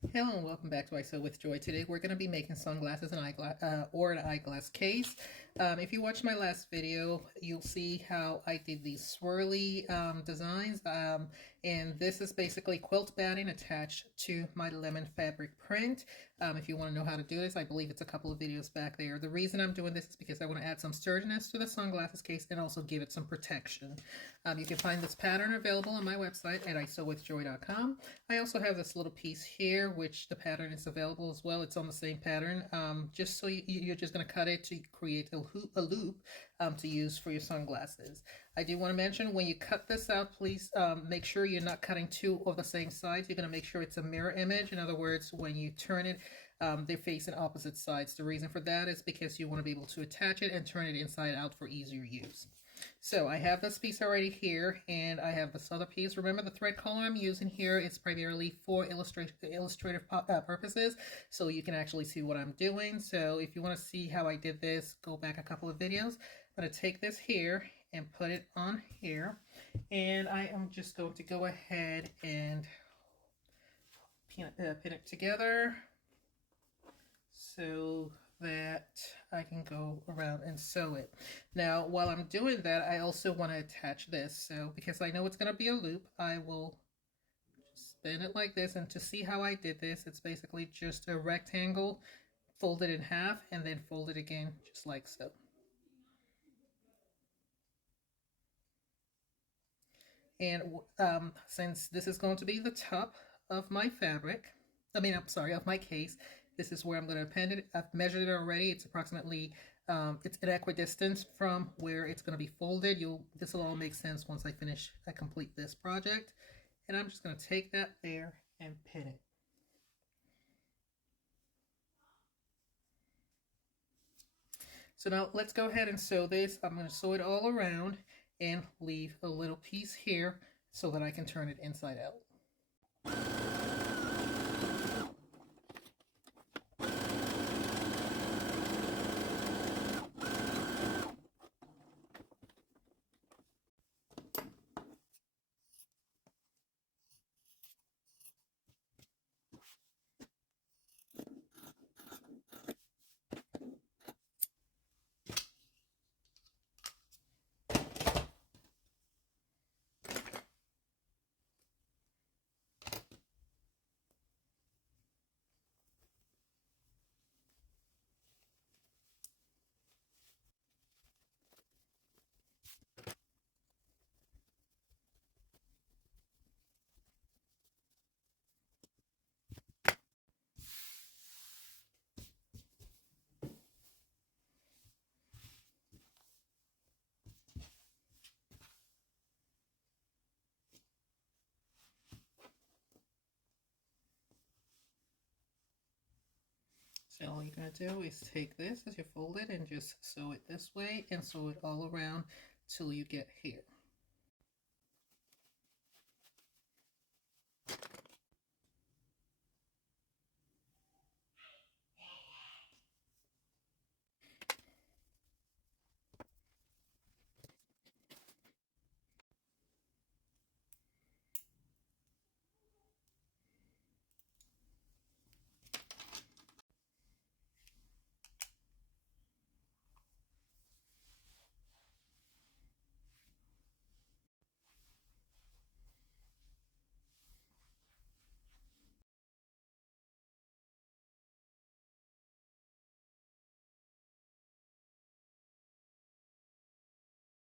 Hello and welcome back to I Sew with Joy. Today we're going to be making sunglasses and or an eyeglass case. If you watched my last video, you'll see how I did these swirly designs. And this is basically quilt batting attached to my lemon fabric print. If you want to know how to do this, I believe it's a couple of videos back there. The reason I'm doing this is because I want to add some sturdiness to the sunglasses case and also give it some protection. You can find this pattern available on my website at isewithjoy.com. I also have this little piece here, which the pattern is available as well. It's on the same pattern. Just so you're just going to cut it to create a loop to use for your sunglasses. I do want to mention when you cut this out, please make sure you're not cutting two of the same sides. You're going to make sure it's a mirror image. In other words, when you turn it, they're facing opposite sides. The reason for that is because you want to be able to attach it and turn it inside out for easier use. So I have this piece already here, and I have this other piece. Remember, the thread color I'm using here is primarily for illustrative purposes, so you can actually see what I'm doing. So if you want to see how I did this, go back a couple of videos. I'm going to take this here and put it on here, and I am just going to go ahead and pin it together so that I can go around and sew it. Now, while I'm doing that, I also want to attach this. So because I know it's going to be a loop, I will just spin it like this. And to see how I did this, it's basically just a rectangle folded in half and then folded again, just like so. And since this is going to be the top of my fabric, of my case, this is where I'm going to append it. I've measured it already. It's approximately, it's an equidistant from where it's going to be folded. This will all make sense once I complete this project. And I'm just going to take that there and pin it. So now let's go ahead and sew this. I'm going to sew it all around and leave a little piece here so that I can turn it inside out. So all you're going to do is take this as you fold it and just sew it this way and sew it all around till you get here.